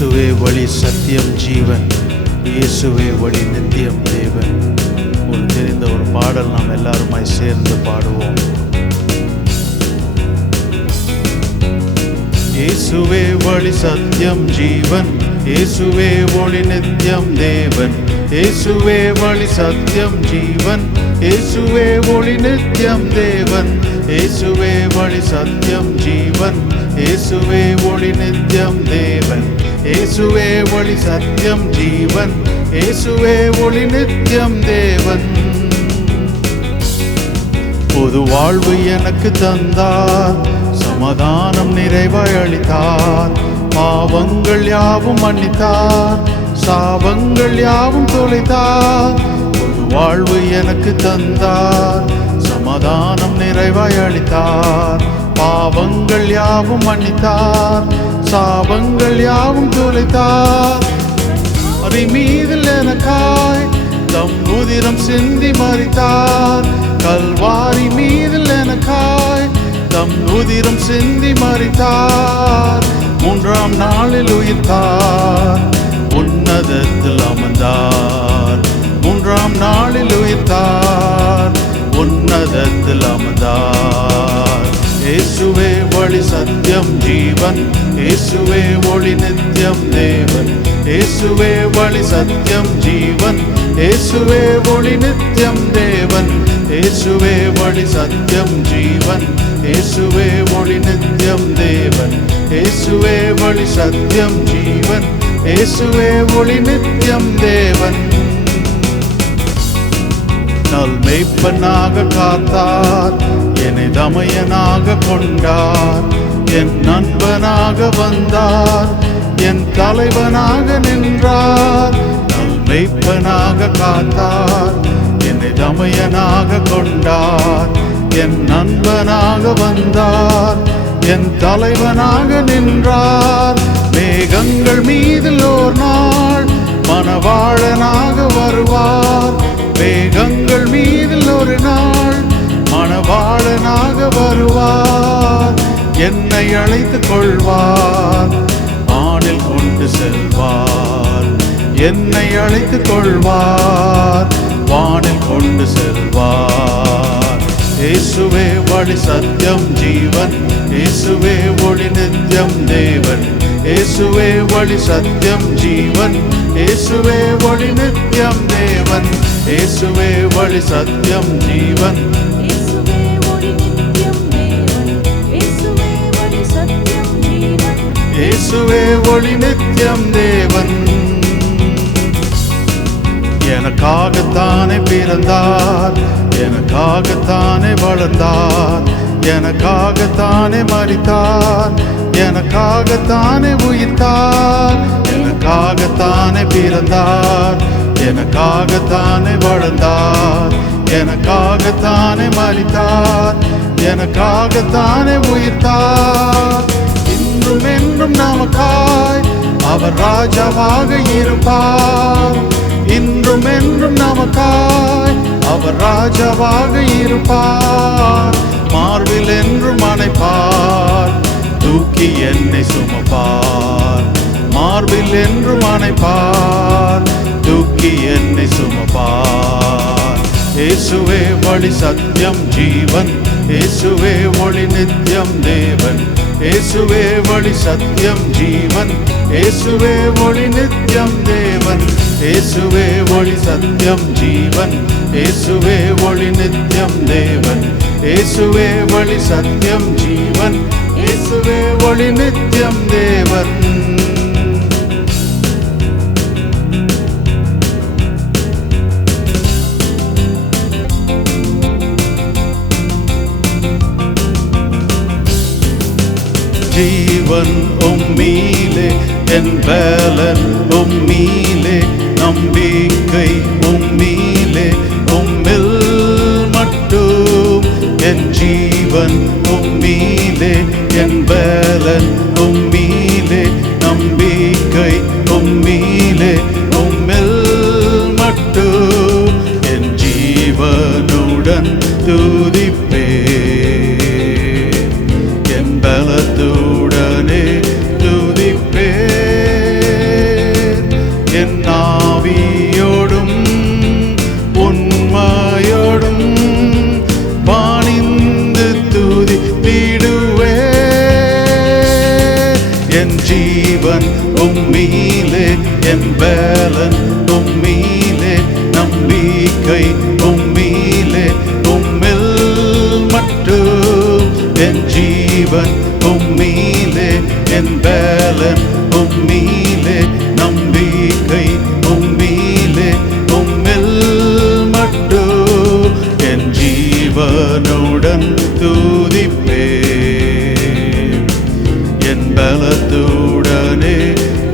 இயேசுவே வழி சத்தியம் ஜீவன், இயேசுவே வழி நித்தியம் தேவன். ஒரு தெரிந்த ஒரு பாடல் நாம் எல்லாருமாய் சேர்ந்து பாடுவோம். இயேசுவே வழி சத்தியம் ஜீவன், இயேசுவே ஒளி நித்தியம் தேவன். இயேசுவே வழி சத்தியம் ஜீவன், இயேசுவே ஒளி நித்தியம் தேவன். இயேசுவே வழி சத்தியம் ஜீவன், இயேசுவே ஒளி நித்தியம் தேவன். இயேசுவே வழி சத்தியம் ஜீவன், இயேசுவே ஒளி நித்தியம் தேவன். பொது வாழ்வு எனக்கு தந்தார், சமாதானம் நிறைவாய் அளித்தார். பாவங்கள் யாவும் மன்னித்தார், சாபங்கள் யாவும் தொலைத்தார். பொது வாழ்வு எனக்கு தந்தார், சமாதானம் நிறைவாய் அளித்தார். பாவங்கள் யாவும் மன்னித்தார், சாபங்கள் யாவும் தொலைத்தார். அதை மீதில் எனக்காய் தம் உதிரம் சிந்தி மரித்தார். கல்வாரி மீதில் எனக்காய் தம் உதிரம் சிந்தி மரித்தார். மூன்றாம் நாளில் உயிர்த்தார், உன்னதத்தில் அமர்ந்தார். மூன்றாம் நாளில் உயிர்த்தார், உன்னதத்தில் அமர்ந்தார். இயேசுவே வழி சத்தியம் ஜீவன், இயேசுவே ஒளி நித்தியம் தேவன். இயேசுவே வழி சத்தியம் ஜீவன், இயேசுவே ஒளி நித்தியம் தேவன். இயேசுவே வழி சத்தியம் ஜீவன், இயேசுவே ஒளி நித்தியம் தேவன். இயேசுவே வழி சத்தியம் ஜீவன், இயேசுவே ஒளி நித்தியம் தேவன். நல் மேய்ப்பனாக காத்தார், என்னை தமையனாக கொண்டார். என் நண்பனாக வந்தார், என் தலைவனாக நின்றார். நல் மேய்ப்பனாக காத்தார், என்னை தமையனாக கொண்டார். என் நண்பனாக வந்தார், என் தலைவனாக நின்றார். மேகங்கள் மீதில் ஓர் நாள் மணவாளனாக வருவார். மேகங்கள் மீதில் ஒரு நாள் மணவாளனாக வருவார். என்னை அழைத்துக் கொள்வார், வானில் கொண்டு செல்வார். என்னை அழைத்துக் கொள்வார், வானில் கொண்டு செல்வார். இயேசுவே வழி சத்தியம் ஜீவன், இயேசுவே ஒளி நித்தியம் தேவன். இயேசுவே வழி சத்தியம் ஜீவன், இயேசுவே ஒளி நித்தியம் தேவன். இயேசுவே வழி சத்தியம் ஜீவன், இயேசுவே ஒளி நித்தியம் தேவன். இயேசுவே வழி சத்தியம் ஜீவன், இயேசுவே ஒளி நித்தியம் தேவன். எனக்காகத்தானே பிறந்தார், எனக்காகத்தானே வளர்ந்தார். எனக்காகத்தானே மரித்தார், எனக்காகத்தானே உயிர்த்தார். எனக்காகத்தானே பிறந்தார், எனக்காகத்தானே வளர்ந்தார். எனக்காகத்தானே மரித்தார், எனக்காகத்தானே உயிர்த்தார். இன்றும் என்றும் நமக்காய் அவர் ராஜாவாக இருப்பார். இன்றும் என்றும் நமக்காய் அவர் ராஜாவாக இருப்பார். மார்பில் என்றும் அணைப்பார், தூக்கி என்னை சுமப்பார். மார்பில் என்றும் அணைப்பார், தூக்கி என்னை சுமப்பார். இயேசுவே வழி சத்தியம் ஜீவன், இயேசுவே ஒளி நித்தியம் தேவன். இயேசுவே வழி சத்தியம் ஜீவன், இயேசுவே ஒளி நித்தியம் தேவன். இயேசுவே ஒளி சத்தியம் ஜீவன், இயேசுவே ஒளி நித்தியம் தேவன். இயேசுவே வழி சத்தியம் ஜீவன், இயேசுவே ஒளி நித்தியம் தேவன். ஜீவன் உம்மீலே, என் பலன் உம்மீலே. நம்பிக்கை உம்மீலே, உம்மில் மட்டும். என் ஜீவன் உம்மீலே, என் பலன் உம்மீலே. நம்பிக்கை உம்மீலே, உம்மில் மட்டும். என் ஜீவனுடன் துதிப்பே, என் பலத்துடனே துதிப்பே. உம்மீலே உம்மில் மட்டும் என் ஜீவன் உம்மீலே என் பலன் உம்மீலே நம்பிக்கை உம்மீலே உம்மில் மட்டும் என் ஜீவனுடன் துதிப்பேன் என் பலத்துடனே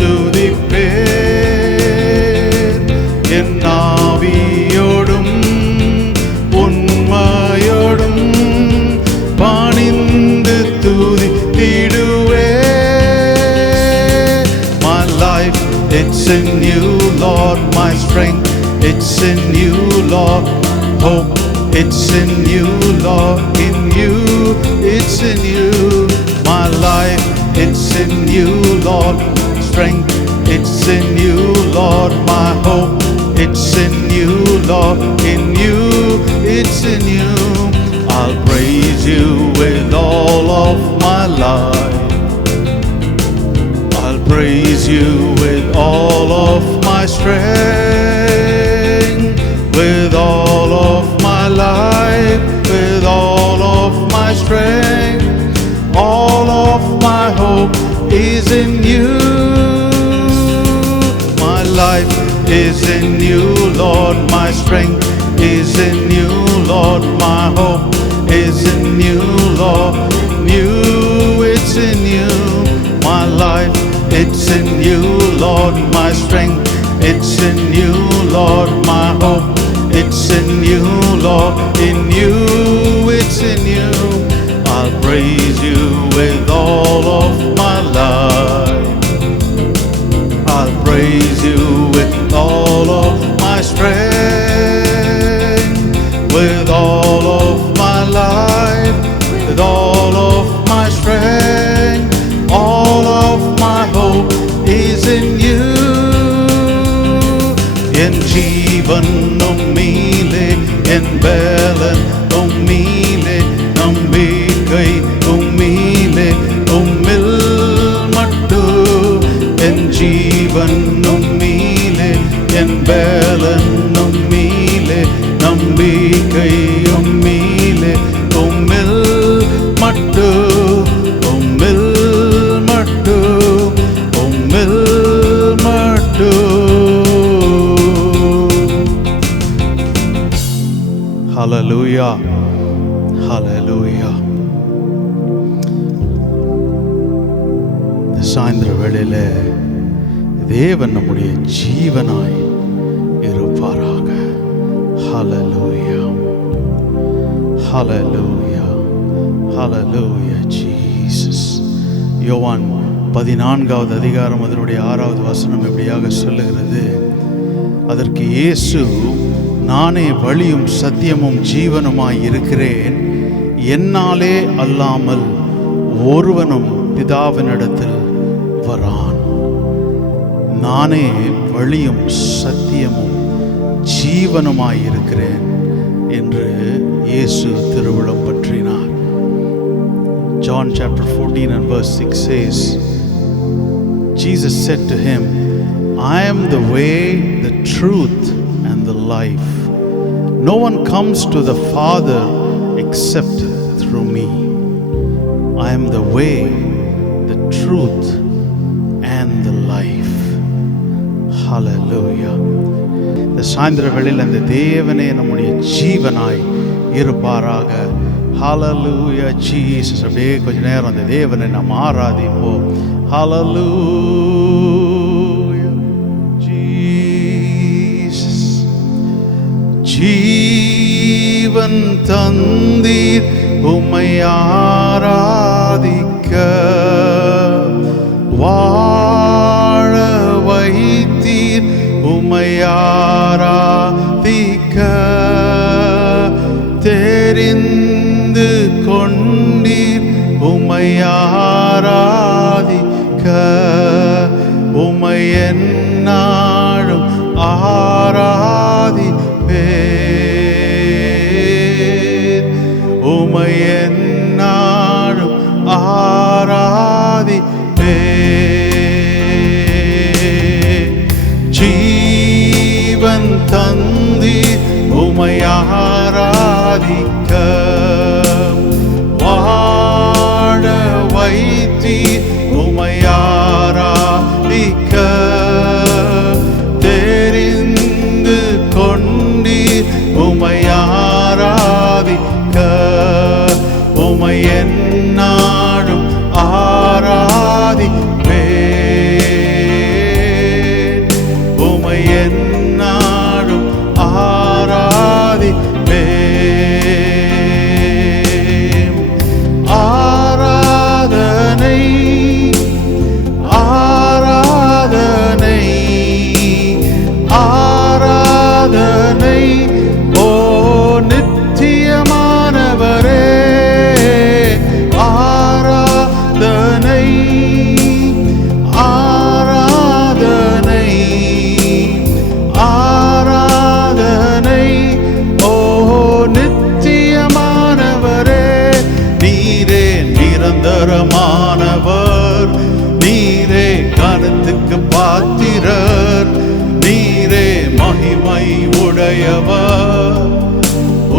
துதிப்பேன் என் ஆவியோடும் உண்மையோடும் பணிந்து துதித்திடுவேன். My life, it's in you, Lord, my strength, it's in you, Lord, hope, it's in you, Lord, in you, it's in you. My life, it's in you, Lord, strength, it's in you, Lord, my hope, it's in you, Lord, in you, it's in you. I'll praise you with all of my life. I'll praise you with all of my strength, with all of my life, with all of my strength. All of my hope is in you. My life is in you, Lord, my strength is in you, Lord, my hope is in you, Lord, you, it's in you. My life, it's in you, Lord, my strength, it's in you, Lord, my hope, it's in you, Lord, in you, it's in you. I'll praise you with all of my life. I'll praise you with all of my strength, with all of my life, with all of my strength. All of my hope is in you. En jeevan ummile, en balan ummile, nambikkai ummile, ummil mattu. En jeevan ummile, en balan ummile, nambikkai ummile, ummil mattu. Hallelujah. Hallelujah. இந்த சாயந்திர வேளையில தேவன் நம்முடைய ஜீவனாய் இருப்பாராக. Hallelujah. Hallelujah. Hallelujah, Jesus. யோவான் 14வது அதிகாரம் அதனுடைய 6வது வசனம் இப்படியாக சொல்லுகிறது. அதற்கு இயேசு, நானே வழியும் சத்தியமும் ஜீவனுமாய் இருக்கிறேன், என்னாலே அல்லாமல் ஒருவனும் பிதாவினிடத்தில் வரான். நானே வழியும் சத்தியமும் ஜீவனுமாய் இருக்கிறேன் என்று இயேசு திருவிழம் பற்றினார். John chapter 14 and verse 6 says, Jesus said to him, I am the way, the truth, and the life. No one comes to the Father except through me. I am the way, the truth, and the life. Hallelujah. இந்த சாயந்திர வேளையில் அந்த தேவனே நம்முடைய ஜீவனாய் இருப்பாராக. Hallelujah, Jesus. அப்படியே கொஞ்ச நேரம் அந்த தேவனை நாம் ஆராதிப்போம். Hallelujah, Jesus. ஜீவன் தந்தீர் உம்மை ஆராதிக்க, வாழ வைத்தீர் உம்மை ஆராதிக்க, தெரிந்து கொண்டீர் உம்மை ஆராதிக்க, உம்மை எந்நாளும் ஆராதிப்பேன், உம்மை எந்நாளும் ஆராதிப்பேன். ஜீவன் தந்தீர் உம்மை ஆராதிக்க வாழ வைத்தீர். உம்மை ஆராதிக்க தெரிந்து கொண்டீர். உம்மை ஆராதிக்க உம்மை எந்நாளும் ஆராதிப்பேன். உம்மை எந்நாளும் ஆராதிப்பேன். ஆராதனை ஆராதனை ஆராதனை ஓ நித்தியமானவரே. ஆராதனை ஆராதனை ஆராதனை ஓ நித்தியமானவரே. நீரே நிரந்தரமானவர். நீரே கனத்துக்கு பாத்திரர். நீரே மகிமை உடையவர்.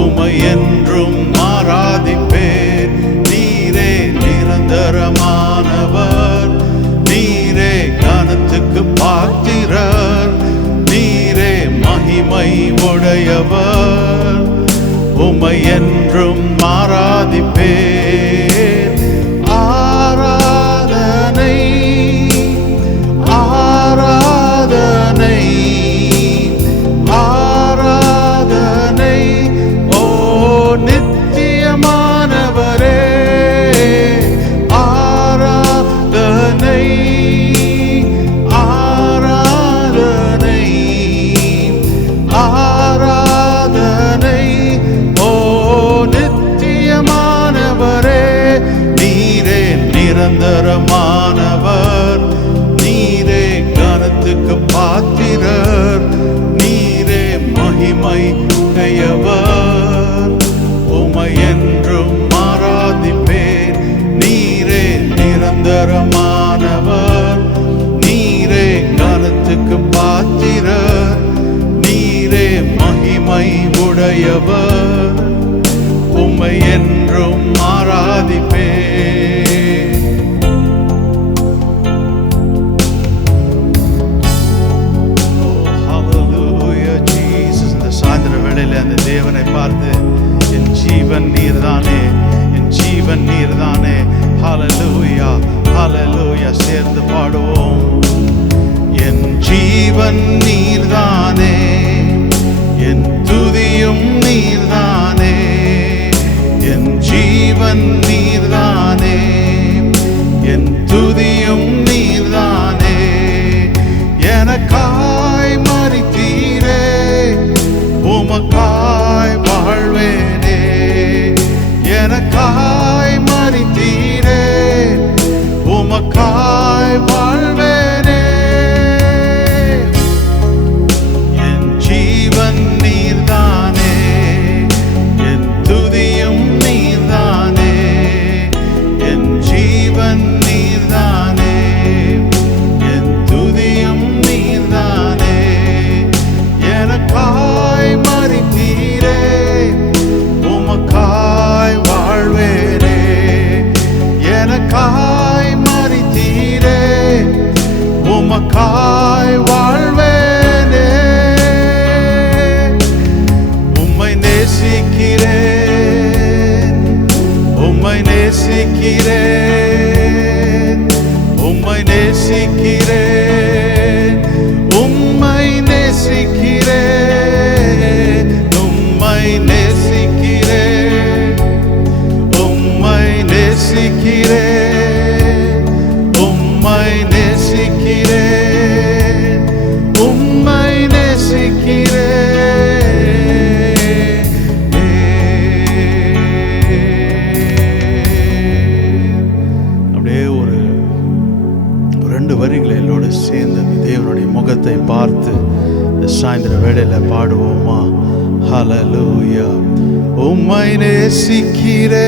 உம்மை என்றும் ஆராதிப்பேன். நீரே நிரந்தரமானவர். நீரே கனத்துக்கு பாத்திரர். நீரே மகிமை உடையவர். உம்மை என்றும் ஆராதிப்பேன். ஆராதனை ஆராதனை ஆராதனை ஓ நித்தியமானவரே. ஆராதனை ஆராதனை ஆராதனை ஓ நித்தியமானவரே. நீரே நிரந்தரமானவர். நீரே கனத்துக்கு பாத்திரர். நீரே மகிமை உடையவர். உம்மை என்றும் ஆராதிப்பேன். நீரே நிரந்தரமானவர். நீரே கனத்துக்கு பாத்திரர். நீரே மகிமை உடையவர். உம்மை என்றும் ஆராதிப்பேன். Hallelujah, Jesus. இந்த சாயந்தர வேளையில அந்த தேவனை பார்த்து என் ஜீவன் நீர்தானே, என் ஜீவன் நீர்தானே. Hallelujah, Hallelujah. சேர்ந்து பாடுவோம். என் ஜீவன் நீர்தானே, என் துதியும் நீர்தானே. என் ஜீவன் நீர்தானே, என் துதியும் நீர்தானே. எனக்காய் மரித்தீரே, உமக்காய் வாழ்வேனே. எனக்காய் மரித்தீரே, உமக்காய் வாழ்வேனே. என் ஜீவன் நீர்தானே, என் துதியும் நீர்தானே. என் ஜீவன் நீர்தானே, என் துதியும் நீர்தானே. எனக்காய் மரித்தீரே, உமக்காய் வாழ்வேனே. எனக்காய் மரித்தீரே, உமக்காய் வாழ்வேனே. உம்மை நேசிக்கிறேன், உம்மை நேசிக்கிறேன், உம்மை நேசிக்கிறேன், உம்மை நேசிக்கிறேன், உம்மை நேசிக்கிறேன், உம்மை நேசிக்கிறேன், உம்மை நேசிக்கிறேன், உம்மை நேசிக்கிறேன். அப்படியே ஒரு 2 வரிகளை என்னோட சேர்ந்து அந்த தேவனுடைய முகத்தை பார்த்து இந்த சாயந்தர வேளையில பாடுவோமா? ஹல்லேலூயா. உம்மை நேசிக்கிறேன்,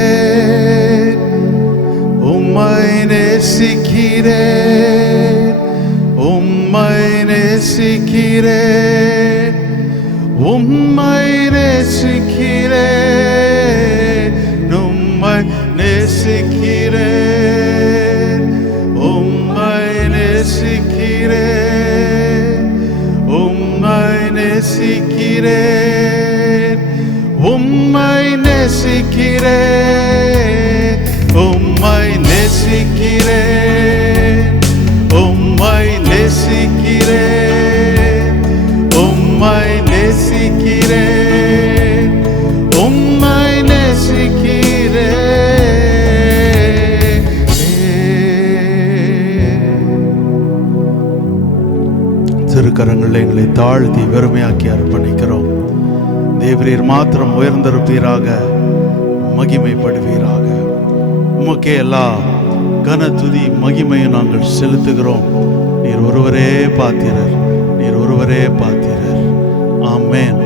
உம்மை நேசிக்கிறேன், உம்மை நேசிக்கிறேன், உம்மை நேசிக்கிறேன், உம்மை நேசிக்கிறேன், உம்மை நேசிக்கிறேன், உம்மை நேசிக்கிறேன், உம்மை நேசிக்கிறேன், உம்மை நேசிக்கிறேன், உம்மை நேசிக்கிறேன், உம்மை நேசிக்கிறேன், உம்மை நேசிக்கிறேன். திருக்கரங்களில் எங்களை தாழ்த்தி வெறுமையாக்கி அர்ப்பணிக்கிறோம். தேவரீர் மாத்திரம் உயர்ந்திருப்பீராக, மகிமைப்படுவீராக. உமக்கே எல்லா கன துதி மகிமையை நாங்கள் செலுத்துகிறோம். நீர் ஒருவரே பாத்திரர், நீர் ஒருவரே பாத்திரர். ஆமென்.